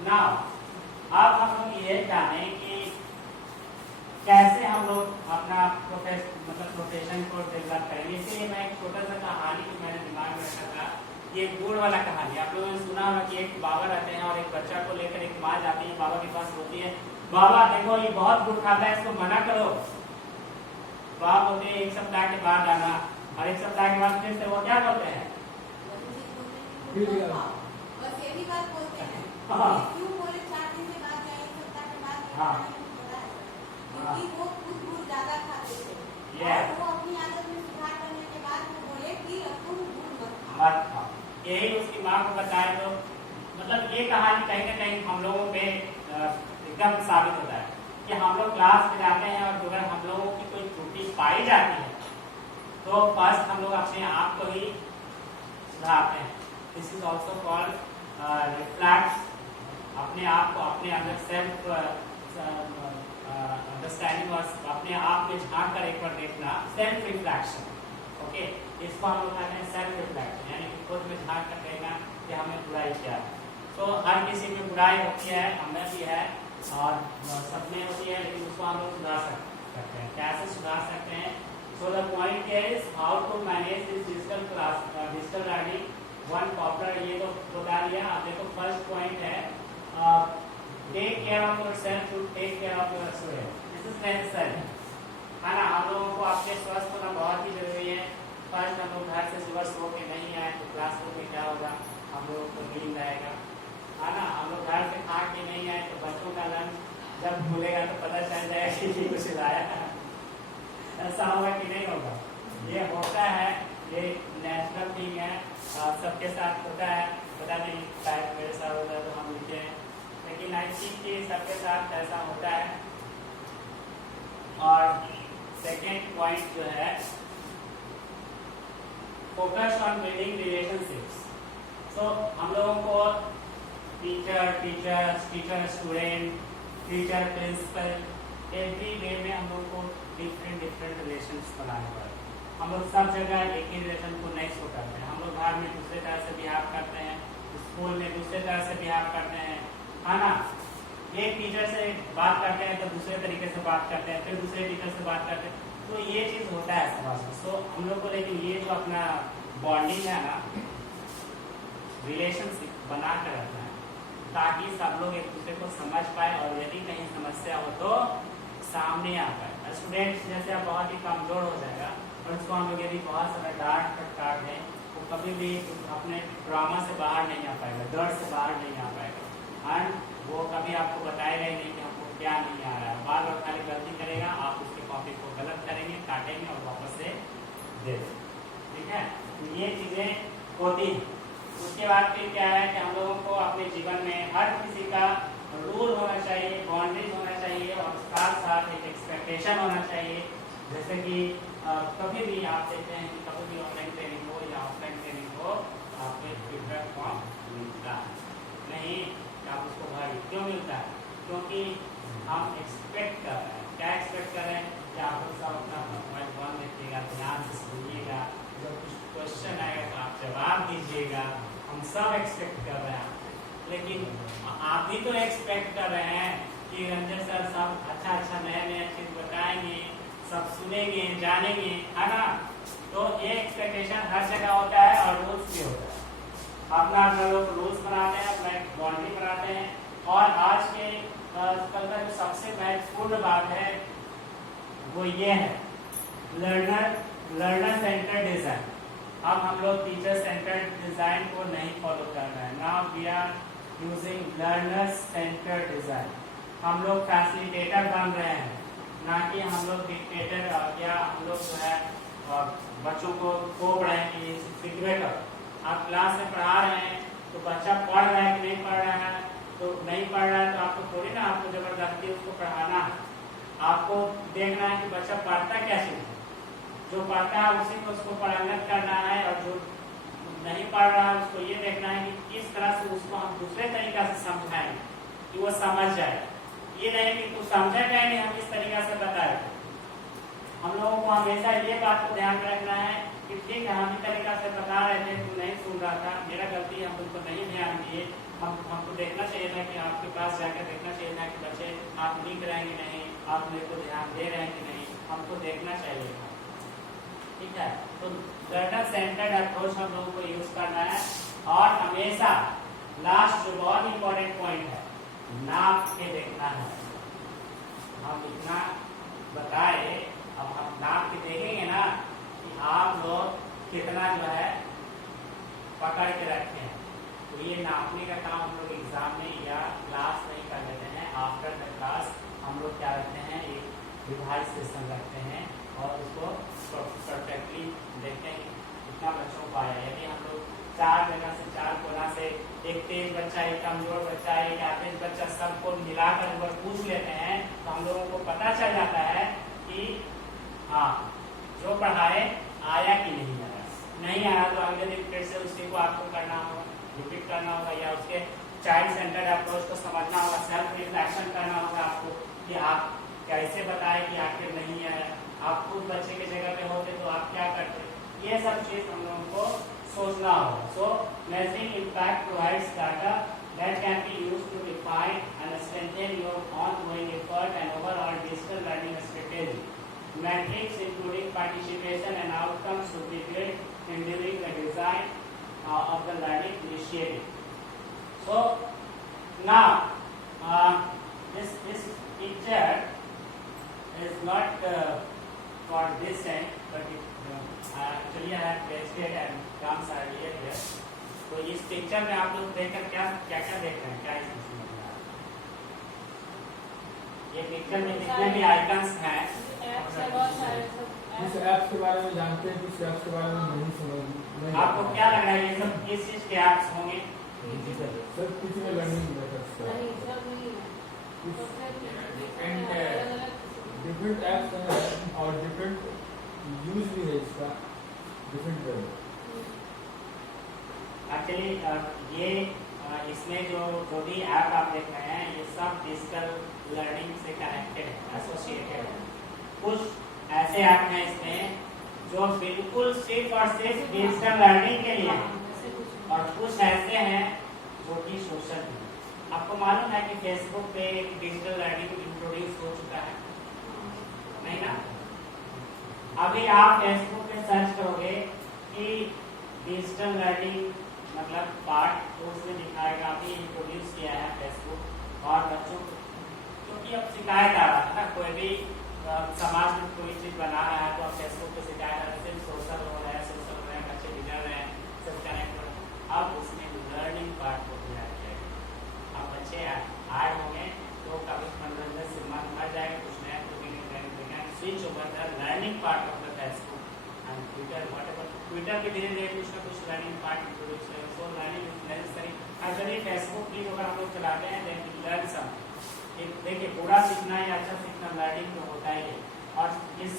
ना अब हम लोग ये जाने कि कैसे हम लोग अपना प्रोफेशन को डेवलप करेंगे। इसलिए मैं एक छोटा सा कहानी को मैंने दिमाग में रखा था। ये गुड़ वाला कहानी आप लोगों ने सुना होगा कि एक बाबा रहते हैं और एक बच्चा को लेकर एक माँ जाती है बाबा के पास, होती है बाबा देखो ये बहुत गुड़ खाता है, इसको मना करो। बाबा बोलते हैं 1 सप्ताह के बाद आना, और 1 सप्ताह के बाद फिर से वो क्या बोलते हैं, बस यही बात बोलते हैं। हाँ। क्यों बोले 4 दिन के बाद या 1 सप्ताह के बाद? हाँ। क्योंकि वो खुद गुड़ ज्यादा खाते थे और वो अपनी आदत में सुधार करने के बाद वो बोले कि अब तुम गुड़ मत खाओ। यही उसकी माँ को बताए। तो मतलब ये कहानी कहीं ना कहीं हम लोगों पे एकदम साबित होता है कि हम लोग क्लास में जाते हैं और अगर हम लोगों की कोई त्रुटि पाई जाती है तो फर्स्ट हम लोग अपने आप को ही सुधारते हैं। This is also called reflect, अपने आप को अपने अंदर सेल्फ अंडरस्टैंडिंग और अपने आप में झांक कर एक बार देखना, सेल्फ रिफ्लेक्शन। ओके, इसको हम लोग कहते हैं सेल्फ रिफ्लेक्शन, यानी कि खुद में झांक कर देखना कि हमें बुराई क्या है। तो हर किसी में बुराई होती है, हमें भी है और सब में होती है, लेकिन उसको हम लोग सुधार सकते हैं। कैसे सुधार सकते हैं? So the point is how to manage this digital class, digital learning. One popular ये तो बता दिया। अब देखो फर्स्ट पॉइंट है take care of yourself to take care of your student. This is necessary, है ना। हम लोगों को आपके स्वस्थ होना बहुत ही जरूरी है। फर्स्ट हम लोग घर से सुबह सो के नहीं आए तो क्लासरूम में क्या होगा, हम लोगों को नींद आएगा, है ना। हम लोग घर से खा के नहीं आए तो बच्चों का लंच जब खुलेगा तो पता चल जाएगा कि कुछ लाया। ऐसा होगा कि नहीं होगा? ये होता है, ये नेचुरल थिंग है, सबके साथ होता है। पता नहीं शायद मेरे साथ होता है तो हम लिखे हैं, लेकिन आई थिंक कि सबके साथ ऐसा होता है। और सेकेंड पॉइंट जो है focus on building relationships. So हम लोगों को teacher student, teacher principal, every way में हम लोग को डिफरेंट रिलेशंस बनाने पड़े। हम लोग सब जगह एक ही रिलेशन को नहीं शो करते हैं। हम लोग घर में दूसरे तरह से बिहेव करते हैं, स्कूल में दूसरे तरह से बिहेव करते हैं, है ना। एक टीचर से बात करते हैं तो दूसरे तरीके से बात करते हैं, फिर दूसरे टीचर से बात करते हैं। तो ये चीज होता है समाज में। सो हम लोग को लेकिन ये जो अपना बॉन्डिंग है ना, रिलेशनशिप बना कर रखना है ताकि सब लोग एक दूसरे को समझ पाए और यदि कहीं समस्या हो तो सामने आ पाए। स्टूडेंट जैसे आप बहुत ही कमजोर हो जाएगा और उसको हम लोग यदि बहुत सारा डांट फटकार दें वो कभी भी अपने ड्रामा से बाहर नहीं आ पाएगा, डर से बाहर नहीं आ पाएगा, एंड वो कभी आपको बताएगा ही नहीं कि हमको क्या नहीं आ रहा है। बार बार खाली गलती करेगा, आप उसके कॉपी को गलत करेंगे, काटेंगे और वापस से दे देंगे। ठीक है, ये चीजें होती हैं। उसके बाद फिर क्या है कि हम लोगों को अपने जीवन में हर किसी का रूल होना चाहिए, बाउंड्रीज होना चाहिए और साथ साथ एक एक्सपेक्टेशन होना चाहिए। जैसे कि कभी भी आप देखते हैं कि कभी भी ऑनलाइन ट्रेनिंग हो या ऑफलाइन ट्रेनिंग हो, आपको फीडबैक फॉर्म मिलता है नहीं, आप उसको भाई क्यों मिलता है? क्योंकि हम एक्सपेक्ट कर रहे हैं। क्या एक्सपेक्ट कर रहे हैं कि आप सब अपना मोबाइल फोन देखिएगा, ध्यान से सुनिएगा, जब कुछ क्वेश्चन आएगा तो आप जवाब दीजिएगा। हम सब एक्सपेक्ट कर रहे हैं, लेकिन आप भी तो एक्सपेक्ट कर रहे हैं कि रंजन सर सब अच्छा नया चीज बताएंगे, सब सुनेंगे, जानेंगे, है ना। तो ये एक्सपेक्टेशन हर जगह होता है और रूल्स भी होता है। अपना लोग रूल्स बनाते हैं, अपना एक बाउंड्री बनाते हैं। और आज के कल का जो सबसे महत्वपूर्ण बात है वो ये है लर्नर सेंटर्ड डिजाइन। अब हम लोग टीचर सेंटर्ड डिजाइन को नहीं फॉलो कर रहे हैं। Now we are using learner centred design. हम लोग फैसिलिटेटर बन रहे हैं, ना कि हम लोग डिक्टेटर या हम लोग जो है बच्चों को थोप रहे हैं कि सीखने का। आप क्लास में पढ़ा रहे हैं तो बच्चा पढ़ रहा है कि नहीं पढ़ रहा है, तो नहीं पढ़ रहा है तो आपको थोड़ी ना आपको जबरदस्ती उसको पढ़ाना है। आपको देखना है कि बच्चा पढ़ता कैसे है। जो पढ़ता है उसी को उसको पढ़ाना करना है, और जो नहीं पढ़ रहा है उसको ये देखना है कि किस तरह से उसको हम दूसरे तरीका से समझाएंगे कि वो समझ जाए। ये नहीं कि तू समझेगा नहीं, हम इस तरीका से बताए। हम लोगों को हमेशा ये बात को ध्यान में रखना है कि ठीक है हम इस तरीका से बता रहे थे, तू नहीं सुन रहा था, मेरा गलती, हम तुमको नहीं ध्यान दिए, हमको देखना चाहिए था कि आपके पास जाकर देखना चाहिए था कि बच्चे आप लिख रहे हैं कि नहीं, आप मेरे को ध्यान दे रहे हैं कि नहीं, हमको देखना चाहिए था। ठीक है, तो लर्नर सेंटर्ड अप्रोच हम लोगों को यूज करना है। और हमेशा लास्ट जो बहुत इंपॉर्टेंट पॉइंट है, नाप के देखना है। हम इतना बताए, अब हम नाप के देखेंगे ना कि आप लोग कितना जो है पकड़ के रखे हैं। तो ये नापने का काम हम लोग एग्जाम में या क्लास में ही कर लेते हैं। आफ्टर द क्लास हम लोग क्या रखते हैं, एक रिवाइज सेशन रखते हैं और उसको परफेक्टली देखते हैं कितना बच्चों को आया। यदि हम लोग 4 जगह से 4 कोना से एक तेज बच्चा, एक कमजोर बच्चा, एक एवरेज बच्चा, सबको मिलाकर एक बार पूछ लेते हैं तो हम लोगों को पता चल जाता है कि हाँ जो पढ़ाए आया कि नहीं आया। नहीं आया तो अगले दिन फिर से उसी को आपको करना होगा, रिपीट करना होगा, या उसके चाइल्ड सेंटर्ड अप्रोच को समझना होगा, सेल्फ रिफ्लेक्शन करना होगा आपको कि आप कैसे बताएं कि आखिर नहीं आया। आप खुद बच्चे के जगह पे होते तो आप क्या करते, ये सब चीज हम लोगों को सोचना होगा। So measuring impact provides data that can be used to define and strengthen your ongoing effort and overall digital learning strategy. Metrics including participation and outcomes should be built in during the design of the learning initiative. So now this picture is not for this end, but actually I have pasted and comes earlier here. तो इस picture में आप लोग देखकर क्या क्या क्या देख रहे हैं, क्या इसमें समझ में आ रहा है? ये पिक्चर में जितने भी आइकन्स हैं, कुछ ऐप्स के बारे में जानते हैं, कुछ ऐप्स के बारे में नहीं समझ। आपको क्या लग रहा है ये सब किस चीज के ऐप्स होंगे? सर कुछ में लर्निंग मेथड्स का डिफरेंट ऐप्स हैं और डिफरेंट यूज भी है इसका, डिफरेंट वे। एक्चुअली ये इसमें जो भी ऐप आप देख रहे हैं ये सब डिजिटल लर्निंग से कनेक्टेड है, एसोसिएटेड है। कुछ ऐसे ऐप हैं इसमें जो बिल्कुल सिर्फ और सिर्फ डिजिटल लर्निंग के लिए हैं और कुछ ऐसे हैं जो कि सोशल मीडिया। आपको मालूम है कि फेसबुक पे एक डिजिटल लर्निंग इंट्रोड्यूस हो चुका है, नहीं ना? अभी आप फेसबुक पे सर्च करोगे कि डिजिटल लर्निंग मतलब पार्ट, तो उसमें दिखाएगा अभी इंट्रोड्यूस किया है फेसबुक। और बच्चों को क्योंकि अब शिकायत आ रहा था, कोई भी समाज में कोई चीज बना रहा है तो अब फेसबुक पे शिकायत आ रहा है, सिर्फ सोशल हो रहा है, बच्चे बिगड़ रहे हैं, सब कनेक्ट हो रहे हैं। अब उसमें लर्निंग पार्ट को भी ऐड किया गया। अब बच्चे ऐड होंगे तो कभी मनोरंजन से मन मर जाएगा, कुछ नया switch over the learning part of the Facebook and Twitter, whatever. Twitter पे धीरे धीरे कुछ ना कुछ लर्निंग पार्ट इंट्रोड्यूस करें। So learning is necessary. Actually Facebook की अगर हम लोग चलाते हैं देन वी लर्न सम। देखिए बुरा सीखना या अच्छा सीखना लर्निंग तो होता ही है, और इस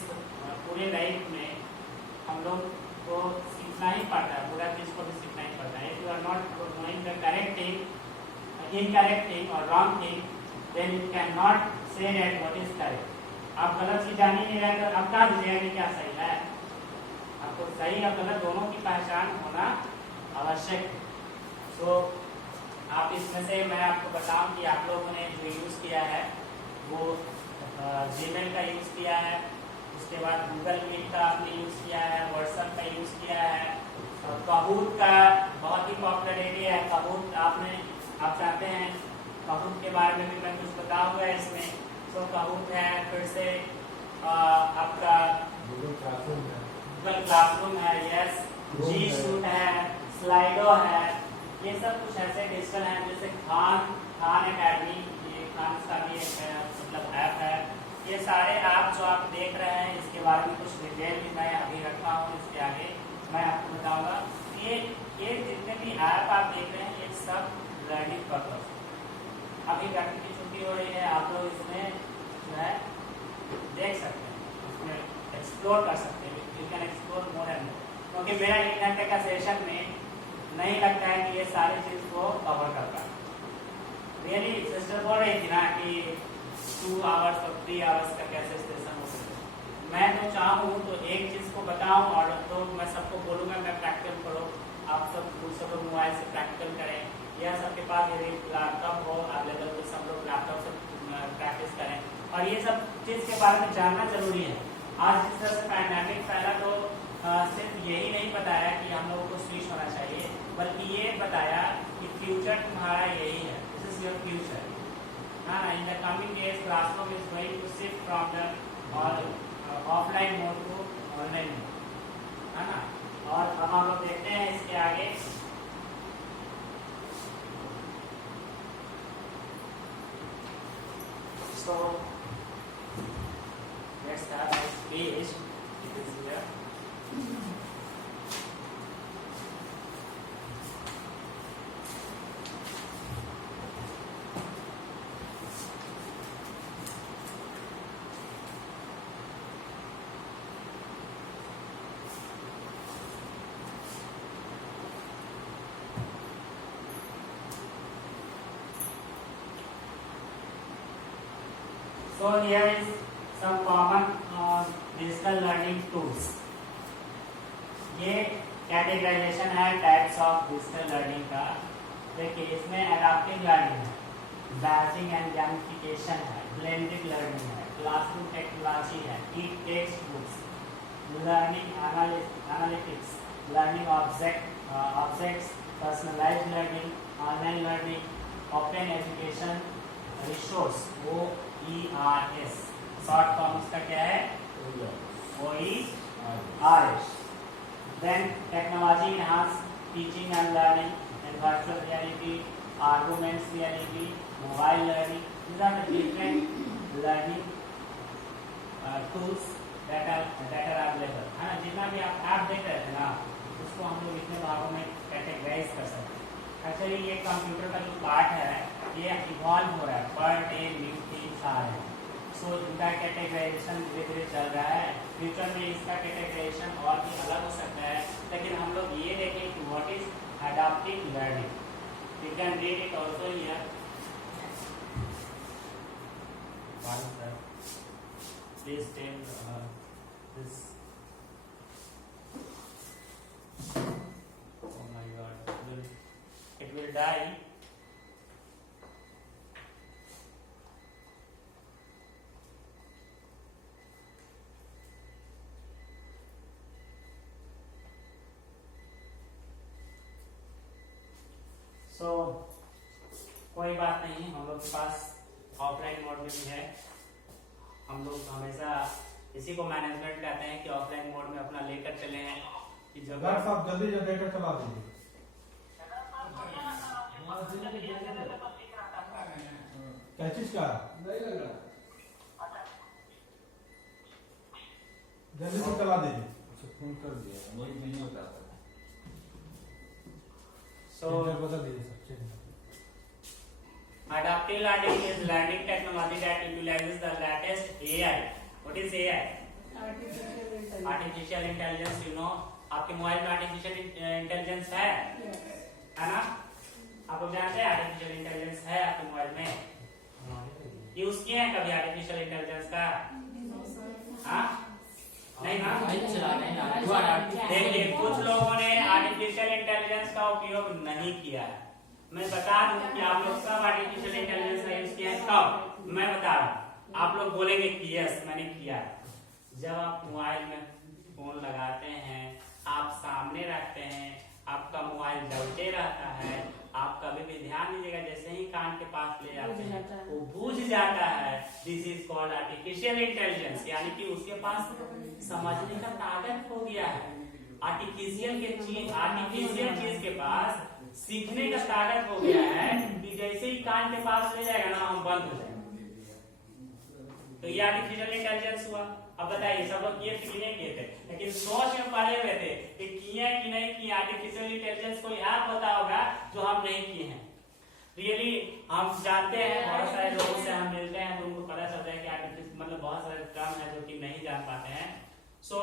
पूरे लाइफ में हम लोग को सीखना ही पड़ता है, बुरा चीज को भी सीखना ही पड़ता है। If you are not knowing the correct thing, incorrect thing और wrong thing, then you can not say that what is correct. आप गलत चीज जान ही नहीं रहे तो अब कहाँ बुझेगा कि क्या सही है? आपको सही और गलत दोनों की पहचान होना आवश्यक है। सो आप इसमें से मैं आपको बताऊं कि आप लोगों ने जो यूज़ किया है वो जीमेल का यूज़ किया है, उसके बाद गूगल मीट का आपने यूज़ किया है, व्हाट्सएप का यूज़ किया है, काहूट का बहुत ही पॉपुलरिटी है। काहूट आप जानते हैं, काहूट के बारे में भी मैं कुछ बताऊंगा इसमें। सो काहूट है, फिर से आपका गूगल क्लासरूम है, यस, जी शूट है, स्लाइडो है, ये सब कुछ ऐसे डिजिटल हैं। जैसे खान एकेडमी, ये खान का भी एक मतलब ऐप है। ये सारे ऐप जो आप देख रहे हैं इसके बारे में कुछ डिटेल भी मैं अभी रखा हूँ, इसके आगे मैं आपको बताऊंगा। ये जितने भी ऐप आप देख रहे हैं ये सब लर्निंग पर्पस। अभी गर्मी की छुट्टी हो रही है, आप लोग इसमें जो है देख सकते हैं, इसमें एक्सप्लोर कर सकते हैं। You can explore more and more, क्योंकि मेरा 1 घंटे का सेशन में नहीं लगता है कि ये सारी चीज को कवर करता है। रियली सिस्टर बोल रही थी ना कि 2 आवर्स और 3 आवर्स का कैसे सेशन हो सकता है। मैं तो चाहूँ तो एक चीज को बताऊं और तो मैं सबको बोलूंगा मैं प्रैक्टिकल करो, आप सब लोग मोबाइल से प्रैक्टिकल करें। या सबके पास यदि लैपटॉप हो अवेलेबल तो सब लोग लैपटॉप से प्रैक्टिस करें। और ये सब चीज़ के बारे में जानना जरूरी है। आज जिस तरह से पैंडेमिक फैला तो सिर्फ यही नहीं बताया कि हम लोगों को स्विच होना चाहिए, बल्कि ये बताया कि फ्यूचर तुम्हारा यही है, दिस इज योर फ्यूचर। हाँ, in the coming days classroom is going to shift from the offline mode to online mode, है ना। और अब हम लोग देखते हैं इसके आगे। So let's start this page. It is here. So here is some common digital learning tools. ये कैटेगराइजेशन है टाइप्स ऑफ डिजिटल लर्निंग का। देखिए इसमें एडाप्टिव लर्निंग है, बैचिंग एंड गैमिफिकेशन है, ब्लेंडेड लर्निंग है, क्लासरूम टेक्नोलॉजी है, e text books, learning analytics, learning objects, personalised learning, online learning, open education resource OERS, short form उसका क्या है? OERS। Then technology enhanced teaching and learning and virtual reality, augmented reality, mobile learning. These are the different learning tools that are available. है ना, जितना भी आप app देख रहे थे ना, उसको हम लोग इतने भागों में कैटेगराइज कर सकते हैं। एक्चुअली ये कंप्यूटर का जो पार्ट है ये इवॉल्व हो रहा है, पर डे न्यू थिंग्स आ रहे हैं। सो इनका कैटेगराइजेशन धीरे धीरे चल रहा है। फ्यूचर में इसका कैटेगराइजेशन और भी अलग हो सकता है, लेकिन हम लोग ये देखें कि what is adaptive learning. You can read it also here. Please tell this. Oh my God, it will die. So, कोई बात नहीं, हम लोग के पास ऑफलाइन मोड में भी है। हम लोग हमेशा इसी को मैनेजमेंट कहते हैं कि ऑफलाइन मोड में अपना लेकर चले हैं कि जगह साहब जल्दी जनरेटर चला दीजिए। क्या चीज का नहीं लग रहा, जल्दी से चला दीजिए। अच्छा फोन कर दिया, वही नहीं होता। So adaptive learning is learning technology that utilizes the latest AI. What is AI? Artificial intelligence. You know, आपके मोबाइल में आर्टिफिशियल इंटेलिजेंस है, है ना? आप लोग जानते हैं आर्टिफिशियल इंटेलिजेंस है आपके मोबाइल में? यूज किए हैं कभी आर्टिफिशियल इंटेलिजेंस का? हाँ? नहीं ना? देखिए कुछ लोगों ने आर्टिफिशियल इंटेलिजेंस का उपयोग नहीं किया है। मैं बता दूं कि आप लोग सब आर्टिफिशियल इंटेलिजेंस का यूज किया है कब? मैं बता रहा हूँ, आप लोग बोलेंगे कि यस मैंने किया है। जब आप मोबाइल में फोन लगाते हैं, आप सामने रखते हैं, आपका मोबाइल जलते रहता है, आप कभी भी ध्यान दीजिएगा, जैसे ही कान के पास ले जाते हैं वो बुझ जाता है। This is called artificial intelligence, यानी कि उसके पास समझने का ताकत हो गया है। आर्टिफिशियल चीज के पास सीखने का ताकत हो गया है कि जैसे ही कान के पास ले जाएगा ना हम बंद हो जाएगा। तो ये आर्टिफिशियल इंटेलिजेंस हुआ। अब बताइए सब लोग किए थे कि नहीं किए थे? लेकिन सोच में पड़े हुए थे कि किए कि नहीं किए। आर्टिफिशियल इंटेलिजेंस कोई ऐप होता होगा जो हम नहीं किए हैं। रियली हम जानते हैं, बहुत सारे लोगों से हम मिलते हैं तो उनको पता चलता है कि आर्टिफिशियल मतलब बहुत सारे टर्म है जो कि नहीं जान पाते हैं। सो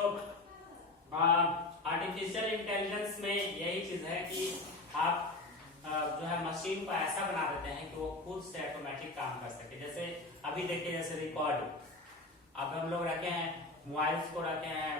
आर्टिफिशियल इंटेलिजेंस में यही चीज है कि आप जो है मशीन को ऐसा बना देते हैं कि वो खुद से ऑटोमेटिक काम कर सके। जैसे अभी देखिए, जैसे रिकॉर्डिंग अब हम लोग रखे हैं, मोबाइल्स को रखे हैं,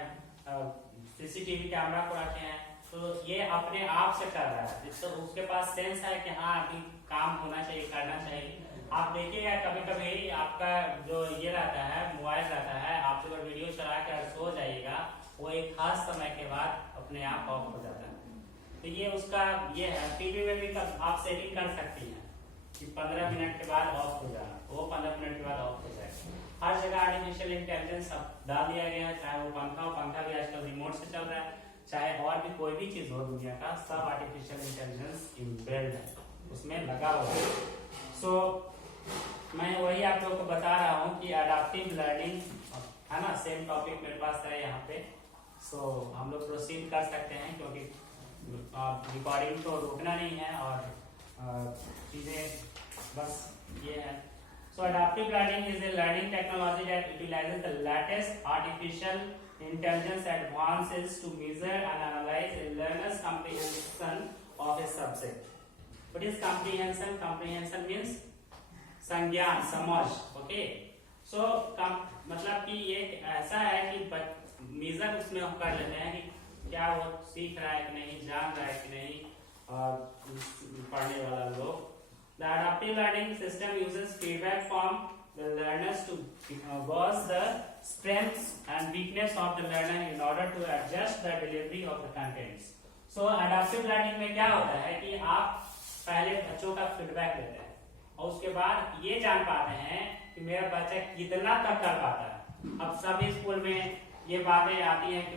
सीसीटीवी कैमरा को रखे हैं, तो ये अपने आप से कर रहा है, तो उसके पास सेंस है कि हाँ अभी काम होना चाहिए, करना चाहिए। आप देखिएगा कभी कभी आपका जो ये रहता है, मोबाइल रहता है, आप जब वीडियो चला कर सो जाइएगा, वो एक खास समय के बाद अपने आप ऑफ हो जाता है। तो ये उसका ये है, टीवी में भी आप सेटिंग कर सकती हैं कि 15 मिनट के बाद ऑफ हो जाना, वो 15 मिनट के बाद ऑफ हो जाएगा। हर जगह आर्टिफिशियल इंटेलिजेंस अब डाल दिया गया है, चाहे वो पंखा भी आजकल रिमोट से चल रहा है, चाहे और भी कोई भी चीज हो दुनिया का, सब आर्टिफिशियल इंटेलिजेंस इनबिल्ड है, उसमें लगा हुआ है। सो मैं वही आप लोगों को बता रहा हूँ कि अडैप्टिव लर्निंग है ना, सेम टॉपिक मेरे पास है यहाँ पे। सो हम लोग प्रोसीड कर सकते हैं क्योंकि रिकॉर्डिंग तो रोकना नहीं है और चीजें बस ये है। So adaptive learning is a learning technology that utilises the latest artificial intelligence advances to measure and analyze a learner's comprehension of a subject. What is comprehension? Comprehension means संज्ञान, समझ। ओके, सो मतलब कि ये ऐसा है कि मेजर उसमें हम कर लेते हैं कि क्या वो सीख रहा है कि नहीं, जान रहा है कि नहीं, और पढ़ने वाला लोग। The adaptive learning system uses feedback from the learners to gauge the strengths and weakness of the learner in order to adjust the delivery of the contents. So adaptive learning में क्या होता है कि आप पहले बच्चों का फीडबैक लेते हैं और उसके बाद ये जान पाते हैं कि मेरा बच्चा कितना तक कर पाता है। अब सभी स्कूल में ये बातें आती हैं कि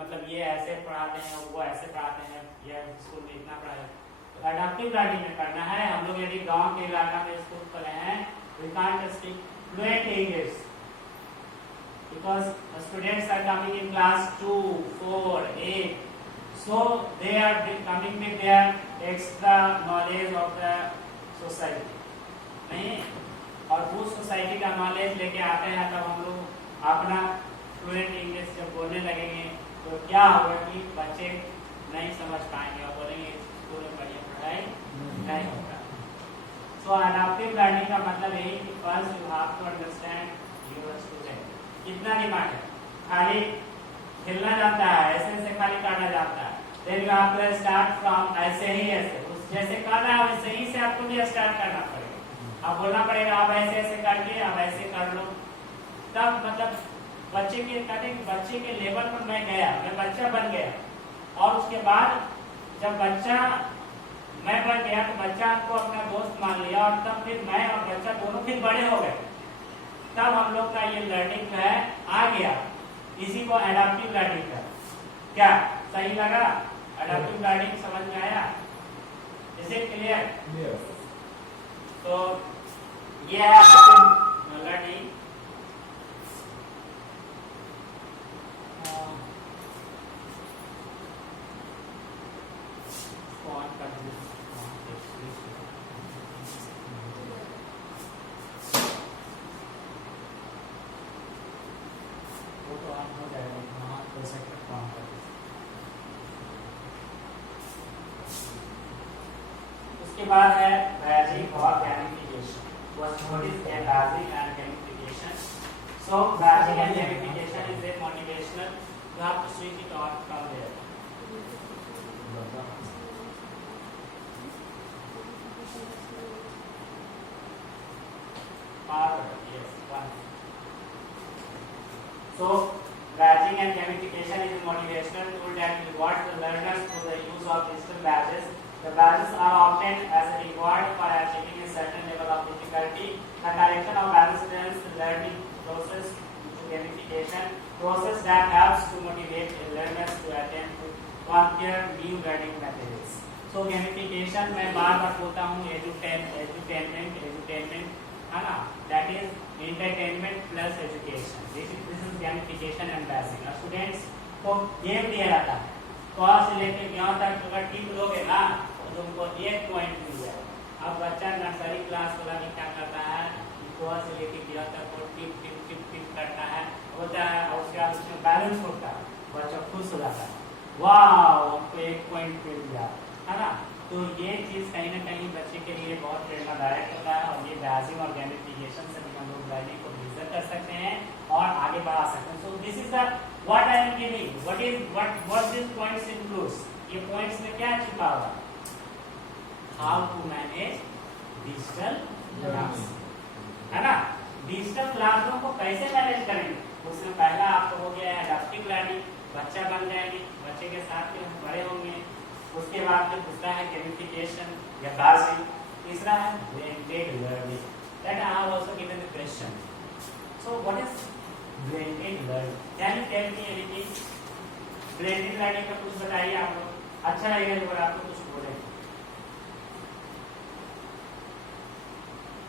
मतलब ये ऐसे पढ़ाते हैं, वो ऐसे पढ़ाते हैं, ये स्कूल में इतना पढ़ाया। तो अडैप्टिव लर्निंग में करना है। हम लोग यदि गांव के इलाका में स्कूल पढ़े हैं, we can't speak fluent English because the students are coming in class 2, 4, 8, so they are coming with their extra knowledge of the society, नहीं? और उस सोसाइटी का नॉलेज लेके आते हैं, तब हम लोग अपना फ्लुएंट इंग्लिश जब बोलने लगेंगे तो क्या होगा कि बच्चे नहीं समझ पाएंगे और बोलेंगे स्कूल में बढ़िया पढ़ाई नहीं होगा। सो अडैप्टिव लर्निंग का मतलब यही कि first you have to understand your student. कितना दिमाग है, खाली खेलना जानता है, ऐसे ऐसे खाली करना जानता है, then you have to start from ऐसे ही ऐसे, उस जैसे कर रहा है वैसे ही से आपको भी स्टार्ट करना पड़ेगा। अब बोलना पड़ेगा आप ऐसे ऐसे करके आप ऐसे कर लो, तब मतलब बच्चे के कहते बच्चे के लेवल पर मैं गया, मैं बच्चा बन गया। और उसके बाद जब बच्चा मैं बन गया तो बच्चा को अपना दोस्त मान लिया, और तब फिर मैं और बच्चा दोनों फिर बड़े हो गए, तब हम लोग का ये लर्निंग जो है आ गया। इसी को एडाप्टिव लर्निंग का। क्या सही लगा? एडाप्टिव लर्निंग समझ में आया? Is it clear? तो ये है एडाप्टिव लर्निंग। उसके बाद है बैजिंग और गैमिफिकेशन। What is badging and gamification? So badging and gamification is a motivational. You have to switch it on from there. Yes, one. So badging and gamification is a motivational tool that rewards the learners through the use of digital badges. The badges are obtained as a reward for achieving a certain level of difficulty. The collection of badges turns the learning process into gamification, process that helps to motivate the learners to attempt to conquer new learning methods. So gamification मैं बार-बार बोलता हूँ, edutainment है ना, that is entertainment plus education. This is gamification and badging. Students को game दिया जाता है, क से लेकर यहाँ तक अगर ठीक लोगे ना तो तुमको 1 पॉइंट मिल जाएगा। अब बच्चा नर्सरी क्लास वाला भी क्या करता है, क से लेकर यहाँ तक को टिप टिप टिप टिप करता है, होता है, और उसके बाद उसमें बैलेंस होता है, बच्चा खुश हो जाता है, वाह हमको 1 पॉइंट मिल गया, है ना। तो ये चीज कहीं ना कहीं बच्चे के लिए बहुत प्रेरणादायक होता है, और ये बैजिंग और गैमिफिकेशन से भी हम लोग लर्निंग को बेहतर कर सकते हैं और आगे बढ़ा सकते हैं। So this is the what I am giving, what this points includes. ये पॉइंट्स में क्या छुपा हुआ, how to manage digital class, है ना। डिजिटल क्लासरूम को कैसे मैनेज करेंगे, उसमें पहला आपको हो गया है एडाप्टिव लर्निंग, बच्चा बन जाएंगे, बच्चे के साथ में हम बड़े होंगे। उसके बाद में दूसरा है गेमिफिकेशन या क्लासिंग, तीसरा है blended learning, that I have also given the question. So what is blended learning, can you tell me anything? Blended learning का कुछ बताइए आप लोग, अच्छा लगेगा जब आपको कुछ बोले।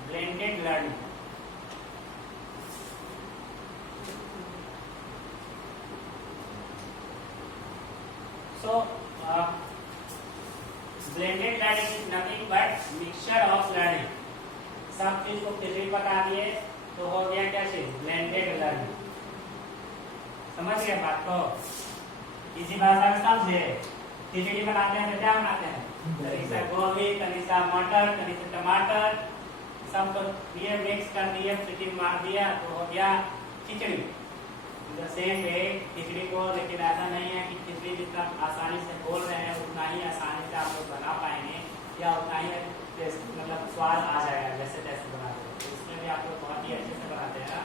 Blended learning, so blended learning is nothing but mixture of learning, सब चीज को खिचड़ी पका दिए तो हो गया क्या चीज, ब्लेंडेड लर्निंग। समझ गए बात को, इसी भाषा में समझे। खिचड़ी बनाते हैं तो क्या बनाते हैं, कहीं से गोभी, कहीं से मटर, कहीं से टमाटर, सबको ये मिक्स कर दिए, सीटी मार दिया तो हो गया खिचड़ी। सेम वे खिचड़ी को, लेकिन ऐसा नहीं है कि खिचड़ी जितना आसानी से बोल रहे हैं उतना ही आसानी से आप लोग बना पाएंगे या उतना ही मतलब स्वाद आ जाएगा जैसे तैसे बनाते हैं। तो इसमें भी आप लोग बहुत ही अच्छे से बनाते हैं ना।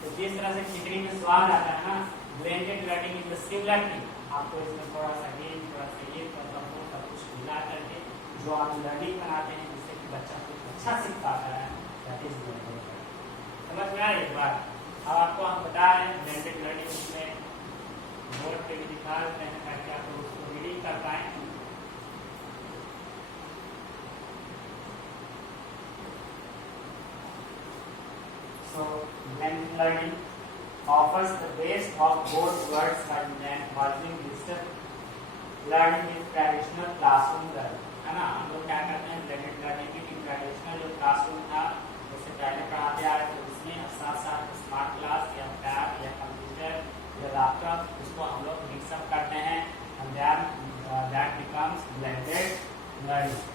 तो जिस तरह से खिचड़ी में स्वाद आता है ना, blended learning is similar thing. आपको इसमें थोड़ा सा ये, थोड़ा सा ये, थोड़ा सा सब कुछ मिला करके जो आप लर्निंग बनाते हैं जिससे कि बच्चा कुछ अच्छा सीख पाता है, दैट इज ब्लेंडेड लर्निंग। समझ में आ रही है बात? अब आपको हम बता रहे हैं ब्लेंडेड लर्निंग, उसमें बोर्ड पे भी दिखा देते हैं ताकि आप लोग उसको रीडिंग कर पाए। So blended learning offers the best of both worlds by merging digital learning with traditional classroom learning, है ना। हम लोग क्या करते हैं ब्लेंडेड लर्निंग में कि ट्रेडिशनल जो क्लासरूम था जैसे पहले पढ़ाते आ रहे थे उसमें साथ साथ स्मार्ट क्लास या टैब या कंप्यूटर या लैपटॉप, उसको हम लोग मिक्सअप करते हैं and that becomes blended learning।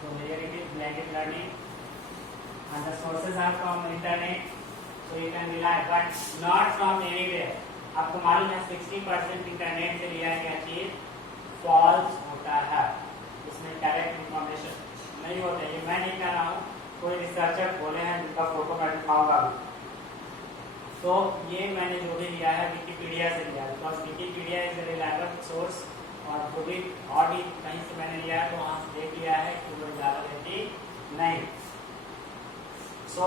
So here it is blended learning and the sources are from internet, so you can rely but not from anywhere। आपको मालूम है 60% इंटरनेट से लिया गया चीज फॉल्स होता है, इसमें करेक्ट इंफॉर्मेशन नहीं होता है। ये मैं नहीं कह रहा हूँ, कोई रिसर्चर बोले हैं जिनका फोटो मैं दिखाऊंगा। तो ये मैंने जो भी लिया है विकिपीडिया से लिया है, because Wikipedia is a reliable source, और वो भी और भी कहीं से मैंने लिया है तो वहाँ से देख लिया है कि वो ज़्यादा रहती नहीं। So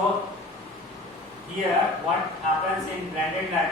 here what happens in blended learning,